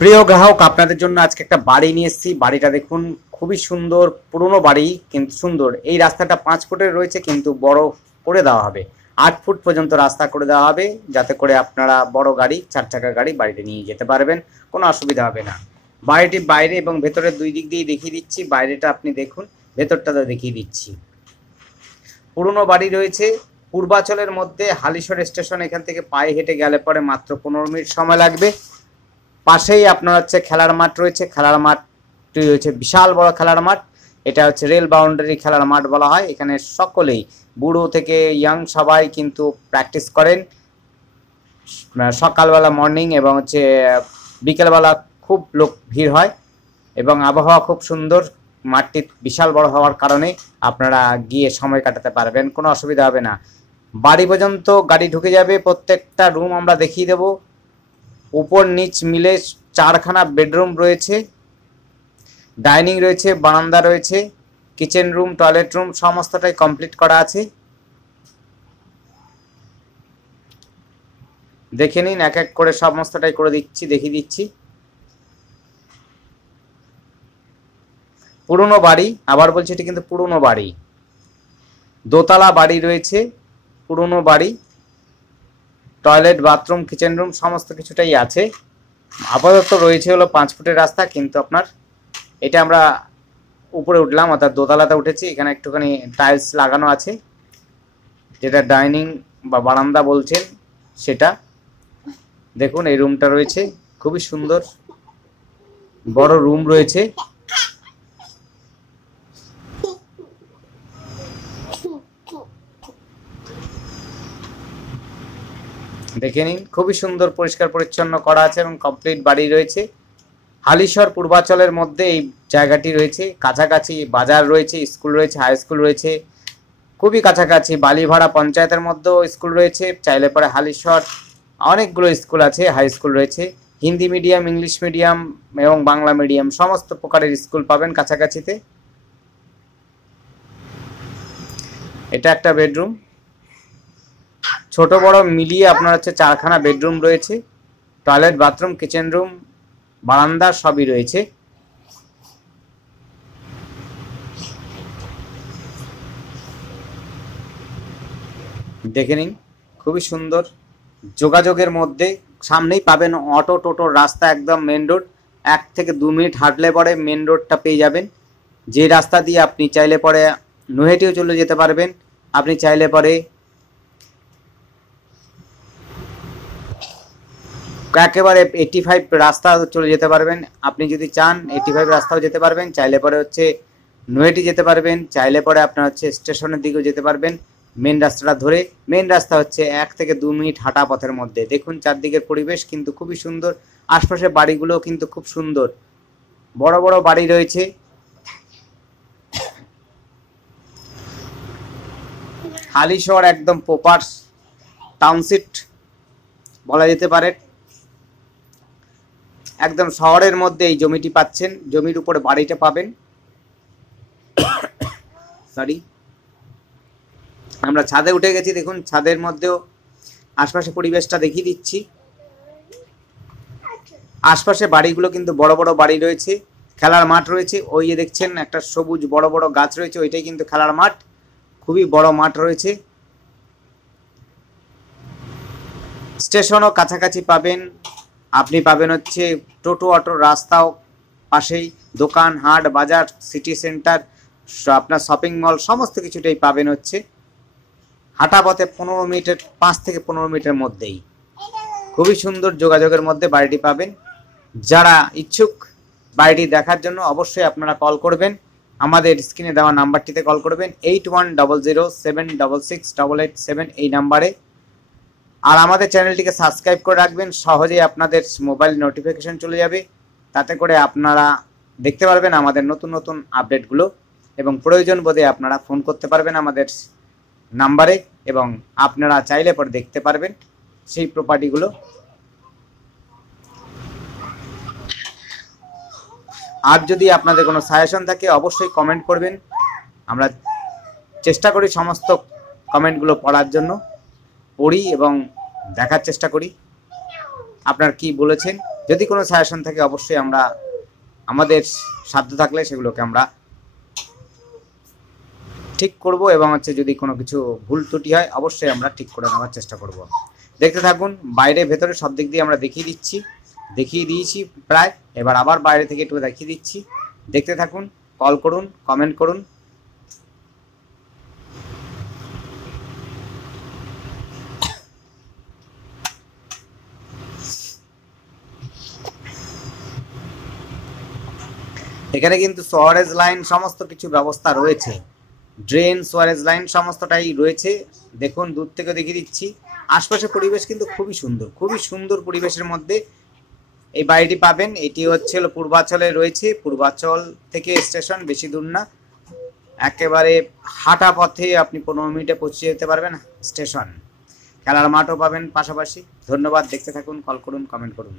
প্রিয় গ্রাহক, আপনাদের জন্য আজকে একটা বাড়ি নিয়ে এসেছি। বাড়িটা দেখুন, খুবই সুন্দর, পুরনো বাড়ি কিন্তু সুন্দর। এই রাস্তাটা 5 ফুটের রয়েছে, কিন্তু বড় করে দেওয়া হবে। 8 ফুট পর্যন্ত রাস্তা করে দেওয়া হবে, যাতে করে আপনারা বড় গাড়ি, 4 চাকার গাড়ি বাড়িতে নিয়ে যেতে পারবেন, কোনো অসুবিধা হবে না। বাড়িটি বাইরে এবং ভেতরের দুই দিক দিয়ে দেখিয়ে দিচ্ছি। বাইরেটা আপনি দেখুন, ভেতরটা দেখিয়ে দিচ্ছি। পুরনো বাড়ি রয়েছে পূর্বাচলের মধ্যে, হালিশহর স্টেশন। এখান থেকে পায়ে হেঁটে গেলে পরে মাত্র 15 মিনিট সময় লাগবে। পাশেই আপনার হচ্ছে খেলার মাঠ রয়েছে। খেলার মাঠটি হচ্ছে বিশাল বড় খেলার মাঠ। এটা হচ্ছে রেল বাউন্ডারি খেলার মাঠ বলা হয়। এখানে সকলেই, বুড়ো থেকে ইয়াং, সবাই কিন্তু প্র্যাকটিস করেন। সকালবেলা মর্নিং এবং হচ্ছে বিকেলবেলা খুব লোক ভিড় হয় এবং আবহাওয়া খুব সুন্দর। মাঠটি বিশাল বড় হওয়ার কারণে আপনারা গিয়ে সময় কাটাতে পারবেন, কোনো অসুবিধা হবে না। বাড়ি পর্যন্ত গাড়ি ঢুকে যাবে। প্রত্যেকটা রুম আমরা দেখিয়ে দেব। উপর নিচ মিলে 4খানা বেডরুম রয়েছে, ডাইনিং রয়েছে, বারান্দা রয়েছে, কিচেন রুম, টয়লেট রুম সমস্তটাই কমপ্লিট করা আছে। দেখে নিন, এক এক করে সমস্তটাই করে দিচ্ছি, দেখিয়ে দিচ্ছি। পুরনো বাড়ি, আবার বলছি, এটি কিন্তু পুরনো বাড়ি। দোতলা বাড়ি রয়েছে, পুরনো বাড়ি। টয়লেট, বাথরুম, কিচেন রুম সমস্ত কিছুটাই আছে। আপাতত রয়েছে হলো 5 ফুটের রাস্তা, কিন্তু আপনার এটা আমরা উপরে উঠলাম, অর্থাৎ দোতলাতে উঠেছি। এখানে একটুখানি টাইলস লাগানো আছে, যেটা ডাইনিং বা বারান্দা বলছেন সেটা। দেখুন, এই রুমটা রয়েছে, খুবই সুন্দর বড় রুম রয়েছে। দেখে নিন, খুবই সুন্দর পরিষ্কার পরিচ্ছন্ন করা আছে এবং কমপ্লিট বাড়ি রয়েছে। হালিশহর পূর্বাচলের মধ্যে এই জায়গাটি রয়েছে। কাছাকাছি বাজার রয়েছে, স্কুল রয়েছে, হাই স্কুল রয়েছে, খুবই কাছাকাছি। বালিভাড়া পঞ্চায়েতের মধ্যেও স্কুল রয়েছে। চাইলে পরে হালিশহর অনেকগুলো স্কুল আছে, হাই স্কুল রয়েছে। হিন্দি মিডিয়াম, ইংলিশ মিডিয়াম এবং বাংলা মিডিয়াম সমস্ত প্রকারের স্কুল পাবেন কাছাকাছিতে। এটা একটা বেডরুম, ছোট বড় মিলিয়ে আপনার হচ্ছে 4খানা বেডরুম রয়েছে। টয়লেট, বাথরুম, কিচেন রুম, বারান্দা সবই রয়েছে। দেখে নিন, খুবই সুন্দর। যোগাযোগের মধ্যে সামনেই পাবেন অটো টোটোর রাস্তা, একদম মেন রোড। 1 থেকে 2 মিনিট হাঁটলে পরে মেন রোডটা পেয়ে যাবেন। যে রাস্তা দিয়ে আপনি চাইলে পরে নৈহাটিও চলে যেতে পারবেন। আপনি চাইলে পরে একেবারে 85 রাস্তা চলে যেতে পারবেন। আপনি যদি চান 85 রাস্তাও যেতে পারবেন। চাইলে পরে হচ্ছে নৈহাটি যেতে পারবেন। চাইলে পরে আপনার হচ্ছে স্টেশনের দিকেও যেতে পারবেন মেন রাস্তাটা ধরে। মেন রাস্তা হচ্ছে 1 থেকে 2 মিনিট হাঁটা পথের মধ্যে। দেখুন, চারদিকের পরিবেশ কিন্তু খুবই সুন্দর। আশপাশের বাড়িগুলো কিন্তু খুব সুন্দর, বড় বড় বাড়ি রয়েছে। হালিশহর একদম প্রপার টাউনশিপ বলা যেতে পারে। একদম শহরের মধ্যে এই জমিটি পাচ্ছেন, জমির উপরে বাড়িটা পাবেন। সরি, আমরা ছাদে উঠে গেছি। দেখুন, ছাদের মধ্যেও আশপাশে পরিবেশটা দেখিয়ে দিচ্ছি। আশপাশে বাড়িগুলো কিন্তু বড় বড় বাড়ি রয়েছে। খেলার মাঠ রয়েছে, ওই যে দেখছেন একটা সবুজ বড় বড় গাছ রয়েছে, ওইটাই কিন্তু খেলার মাঠ। খুবই বড় মাঠ রয়েছে। স্টেশনও কাছাকাছি পাবেন। আপনি পাবেন হচ্ছে টোটো, অটোর রাস্তাও পাশেই। দোকান, হাট, বাজার, সিটি সেন্টার, আপনার শপিং মল সমস্ত কিছুটাই পাবেন হচ্ছে হাঁটা পথে 5 থেকে 15 মিনিটের মধ্যেই। খুবই সুন্দর যোগাযোগের মধ্যে বাড়িটি পাবেন। যারা ইচ্ছুক বাড়িটি দেখার জন্য অবশ্যই আপনারা কল করবেন। আমাদের স্ক্রিনে দেওয়া নাম্বারটিতে কল করবেন, 8100766887 এই নাম্বারে। আর আমাদের চ্যানেলটিকে সাবস্ক্রাইব করে রাখবেন, সহজেই আপনাদের মোবাইল নোটিফিকেশন চলে যাবে। তাতে করে আপনারা দেখতে পারবেন আমাদের নতুন নতুন আপডেটগুলো এবং প্রয়োজন বোধে আপনারা ফোন করতে পারবেন আমাদের নাম্বারে এবং আপনারা চাইলে পরে দেখতে পারবেন সেই প্রপার্টিগুলো। আর যদি আপনাদের কোনো সাজেশন থাকে অবশ্যই কমেন্ট করবেন। আমরা চেষ্টা করি সমস্ত কমেন্টগুলো পড়ার জন্য, পড়ি এবং দেখার চেষ্টা করি আপনার কি বলেছেন। যদি কোনো সাজেশন থাকে অবশ্যই আমরা আমাদের সাধ্য থাকলে সেগুলোকে আমরা ঠিক করব, এবং যদি কোনো কিছু ভুল ত্রুটি হয় অবশ্যই আমরা ঠিক করে নেওয়ার চেষ্টা করব। দেখতে থাকুন, বাইরে ভেতরে সব দিক দিয়ে আমরা দেখিয়ে দিয়েছি প্রায়। এবার আবার বাইরে থেকে একটু দেখিয়ে দিচ্ছি। দেখতে থাকুন, কল করুন, কমেন্ট করুন। এখানে কিন্তু সোয়ারেজ লাইন সমস্ত কিছু ব্যবস্থা রয়েছে, ড্রেন সোয়ারেজ লাইন সমস্তটাই রয়েছে। দেখুন, দূর থেকে দেখিয়ে দিচ্ছি। আশপাশের পরিবেশ কিন্তু খুবই সুন্দর পরিবেশের মধ্যে এই বাড়িটি পাবেন। এটি হচ্ছে পূর্বাচলে রয়েছে, পূর্বাচল থেকে স্টেশন বেশি দূর না, একেবারে হাঁটা পথে আপনি 15 মিনিটে পৌঁছে যেতে পারবেন স্টেশন। খেলার মাঠও পাবেন পাশাপাশি। ধন্যবাদ, দেখতে থাকুন, কল করুন, কমেন্ট করুন।